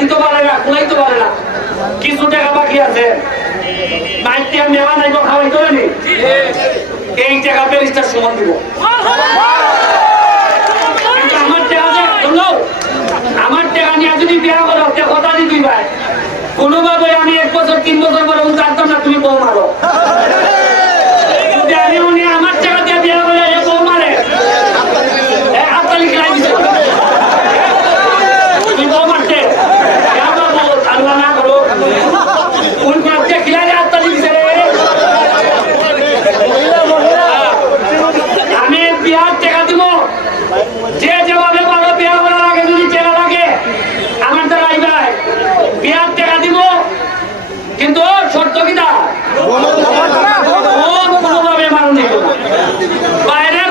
দিতে পারে না, কুলাইতে পারে না, কিছু টাকা বাকি আছে, মাইতে মেওয়া নাইব খাওয়াইতে পারেনি, এই টাকা ব্যারিস্টার সমান দিব। কিন্তু আমার টাকা যে আমার টাকা নিয়ে যদি বিয়া করো কথা দিবি ভাই, কোনোভাবে আমি 1 বছর 3 বছর পরে জানতাম না তুমি বউ মারো। যদি আমি উনি আমার টাকা দিয়ে বিয়া করে বউ মারে, হাততালি খেলাই দিচ্ছে তুমি বউ মারতে আল্লাহ না করো, কোন মারতে খেলাই হাততালি দিচ্ছে। আমি বিয়ার টাকা দিব, যে যেভাবে পারো বিয়া করার আগে যদি টাকা লাগে আমার দ্বারা আইবাই, বিয়ার টাকা দিব, কিন্তু শর্ত কিনা কোনোভাবে মারণ দিব, বাইরের